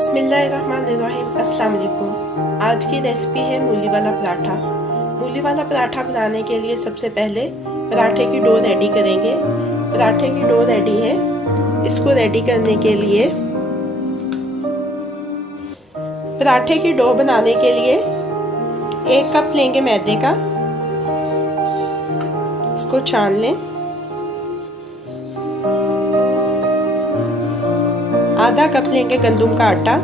बिस्मिल्लाहिर्रहमानिर्रहीम। अस्सलाम वालेकुम। आज की रेसिपी है मूली वाला पराठा। मूली वाला पराठा बनाने के लिए सबसे पहले पराठे की डो रेडी करेंगे। पराठे की डो रेडी है। इसको रेडी करने के लिए पराठे की डो बनाने के लिए 1 कप लेंगे मैदे का। इसको छान लें। आधा कप लेंगे गंदम का आटा।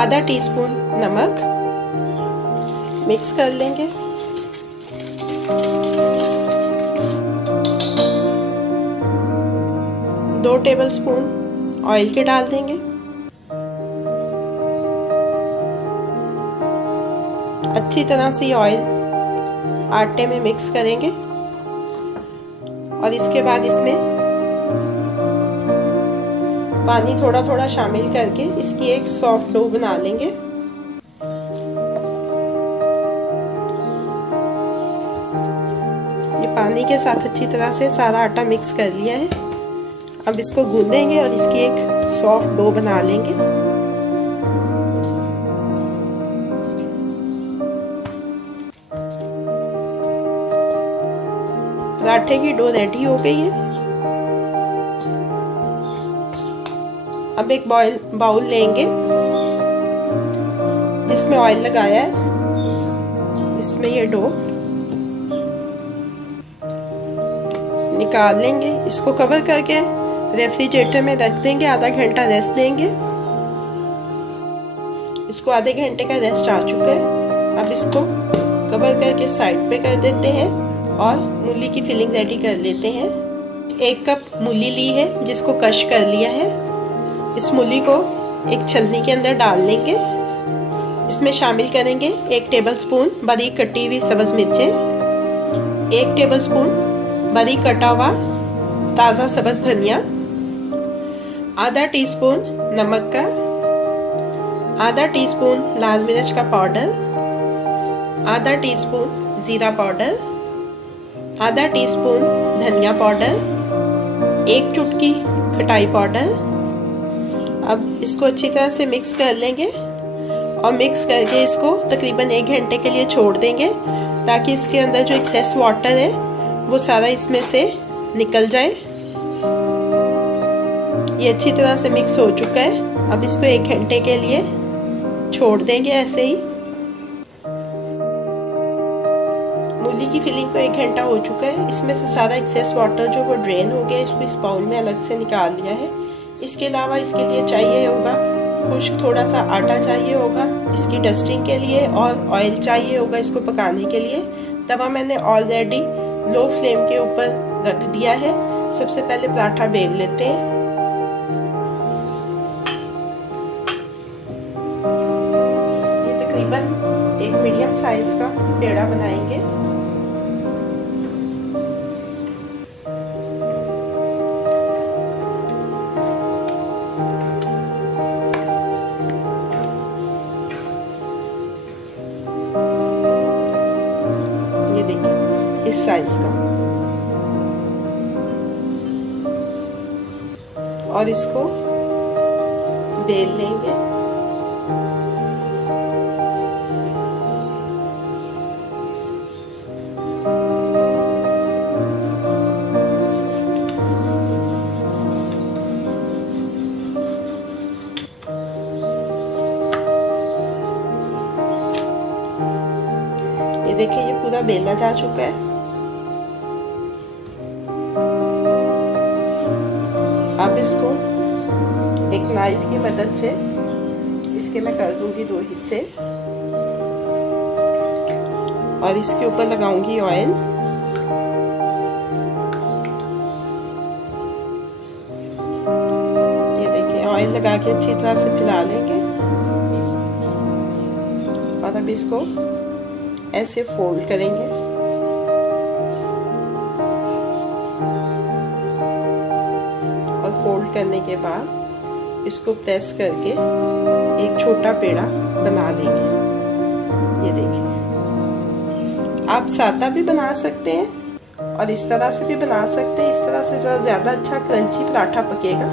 आधा टीस्पून नमक मिक्स कर लेंगे। दो टेबलस्पून ऑयल के डाल देंगे। अच्छी तरह से ऑयल आटे में मिक्स करेंगे और इसके बाद इसमें पानी थोड़ा थोड़ा शामिल करके इसकी एक सॉफ्ट डो बना लेंगे। ये पानी के साथ अच्छी तरह से सारा आटा मिक्स कर लिया है। अब इसको गूंदेंगे और इसकी एक सॉफ्ट डो बना लेंगे। पराठे की डो रेडी हो गई है। अब एक बाउल लेंगे जिसमें ऑयल लगाया है। इसमें ये डो निकाल लेंगे। इसको कवर करके रेफ्रिजरेटर में रख देंगे। आधा घंटा रेस्ट देंगे। इसको आधे घंटे का रेस्ट आ चुका है। अब इसको कवर करके साइड पे कर देते हैं और मूली की फिलिंग रेडी कर लेते हैं। 1 कप मूली ली है जिसको क्रश कर लिया है। इस मूली को एक छलनी के अंदर डाल लेंगे। इसमें शामिल करेंगे 1 टेबलस्पून बारीक कटी हुई सब्ज मिर्चें, 1 टेबलस्पून बारीक कटा हुआ ताज़ा सब्ज धनिया, आधा टीस्पून नमक का, आधा टीस्पून लाल मिर्च का पाउडर, आधा टीस्पून जीरा पाउडर, आधा टीस्पून धनिया पाउडर, 1 चुटकी खटाई पाउडर। अब इसको अच्छी तरह से मिक्स कर लेंगे और मिक्स करके इसको तकरीबन 1 घंटे के लिए छोड़ देंगे ताकि इसके अंदर जो एक्सेस वाटर है वो सारा इसमें से निकल जाए। ये अच्छी तरह से मिक्स हो चुका है। अब इसको 1 घंटे के लिए छोड़ देंगे ऐसे ही। मूली की फिलिंग को 1 घंटा हो चुका है। इसमें से सारा एक्सेस वाटर जो वो ड्रेन हो गया, इसको इस बाउल में अलग से निकाल लिया है। इसके अलावा इसके लिए चाहिए होगा खुश्क थोड़ा सा आटा चाहिए होगा इसकी डस्टिंग के लिए, और ऑयल चाहिए होगा इसको पकाने के लिए। तवा मैंने ऑलरेडी लो फ्लेम के ऊपर रख दिया है। सबसे पहले पराठा बेल लेते हैं। ये तकरीबन एक मीडियम साइज का पेड़ा बनाएंगे। ये देखिए इस साइज का, और इसको बेल लेंगे। ये देखिए ये पूरा बेला जा चुका है। अब इसको एक नाइफ की मदद से इसके मैं कर दूंगी 2 हिस्से और इसके ऊपर लगाऊंगी ऑयल। ये देखिए ऑयल लगा के अच्छी तरह से फैला लेंगे और अब इसको ऐसे फोल्ड करेंगे। और फोल्ड करने के बाद इसको प्रेस करके एक छोटा पेड़ा बना देंगे। ये देखिए, आप सादा भी बना सकते हैं और इस तरह से भी बना सकते हैं, इस तरह से ज़्यादा अच्छा क्रंची पराठा पकेगा।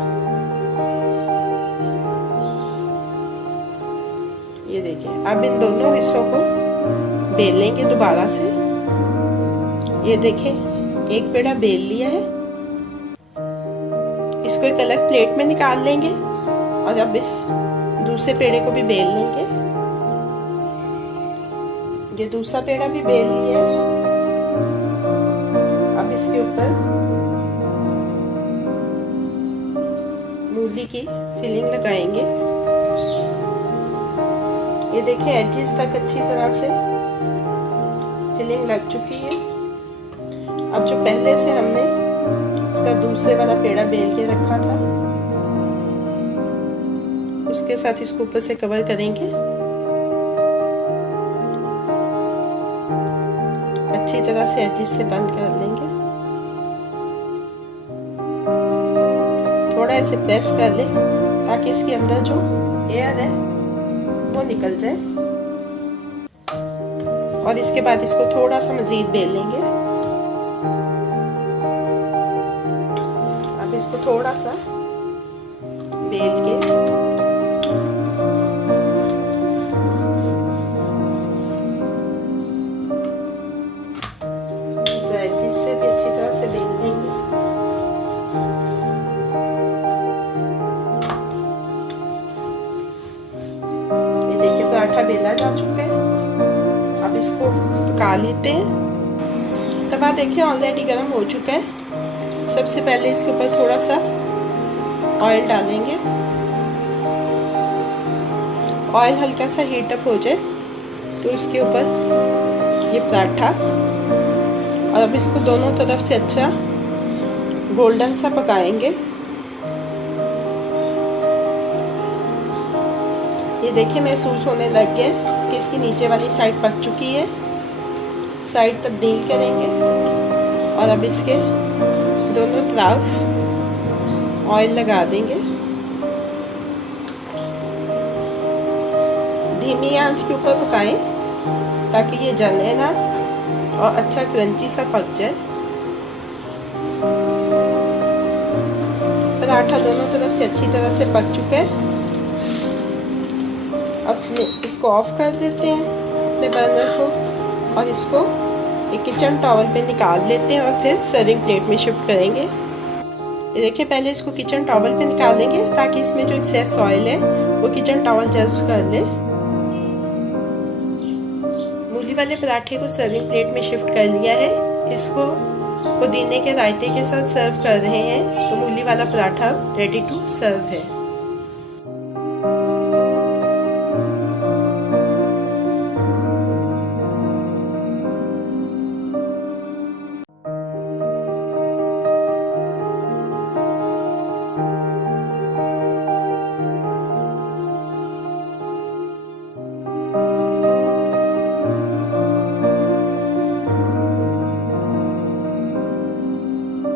ये देखिए, अब इन दोनों हिस्सों को बेल लेंगे दोबारा से। ये देखिए, एक पेड़ा बेल लिया है, इसको एक अलग प्लेट में निकाल लेंगे और अब इस दूसरे पेड़े को भी बेल लेंगे। ये दूसरा पेड़ा भी बेल लिया है। अब इसके ऊपर मूली की फिलिंग लगाएंगे। ये देखिए, एजेस तक अच्छी तरह से फिलिंग लग चुकी है। अब जो पहले से हमने इसका दूसरे वाला पेड़ा बेल के रखा था, उसके साथ इसको ऊपर से कवर करेंगे। अच्छी तरह से एजेस से बंद कर लेंगे। थोड़ा ऐसे प्रेस कर ले ताकि इसके अंदर जो एयर है वो निकल जाए। और इसके बाद इसको थोड़ा सा मजीद बेल लेंगे। अब इसको थोड़ा सा बेल के जिससे भी अच्छी तरह से बेल लेंगे। ये देखिए, पराठा बेला जा चुका है। अब इसको पका लेते हैं। तवा देखिए ऑलरेडी गर्म हो चुका है। सबसे पहले इसके ऊपर थोड़ा सा ऑयल डालेंगे। ऑयल हल्का सा हीट अप हो जाए तो इसके ऊपर ये पराठा, और अब इसको दोनों तरफ से अच्छा गोल्डन सा पकाएंगे। ये देखिए, महसूस होने लग गया कि इसकी नीचे वाली साइड पक चुकी है। साइड तब्दील करेंगे और अब इसके दोनों तरफ ऑयल लगा देंगे। धीमी आंच के ऊपर पकाएं ताकि ये जले ना और अच्छा क्रंची सा पक जाए। पराठा दोनों तरफ से अच्छी तरह से पक चुका है। अब इसको ऑफ कर देते हैं अपने बर्नर को और इसको एक किचन टॉवल पे निकाल लेते हैं और फिर सर्विंग प्लेट में शिफ्ट करेंगे। ये देखिए, पहले इसको किचन टॉवल पे निकालेंगे ताकि इसमें जो एक्सेस ऑयल है वो किचन टॉवल जस्ट कर ले। मूली वाले पराठे को सर्विंग प्लेट में शिफ्ट कर लिया है। इसको पुदीने के रायते के साथ सर्व कर रहे हैं। तो मूली वाला पराठा रेडी टू सर्व है।